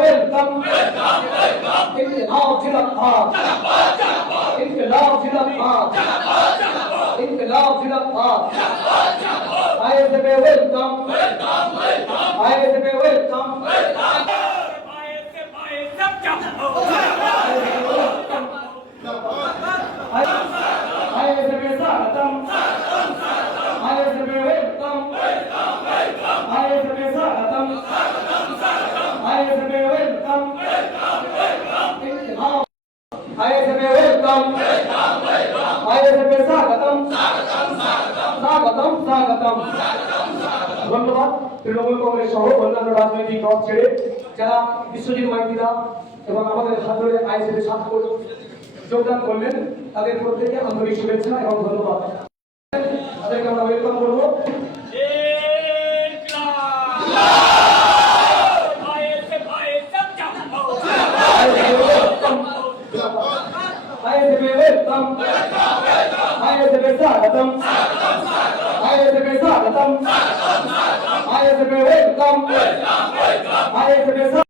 welcome. इनकलाब जिंदाबाद, इनकलाब जिंदाबाद, इनकलाब जिंदाबाद। ISFA welcome, ISFA welcome. ISFA स्वागतम, ISFA welcome, ISFA स्वागतम, ISFA welcome. ISFA welcome, ISFA स्वागतम, स्वागतम स्वागतम। ধন্যবাদ। তৃণমূল কংগ্রেস সহ অন্যান্য রাজনৈতিক দল ছেড়ে যারা বিশ্বজিৎ মাইতিরা এবং আমাদের হাত ধরে আইএসএফ এর সাথে যোগদান করলেন তাদের প্রত্যেককে আন্তরিক শুভেচ্ছা এবং ধন্যবাদ। তাদেরকে আমরা ওয়েলকাম করবো। ISFA welcome, ISFA स्वागतम, ISFA स्वागतम, ISFA welcome, ISFA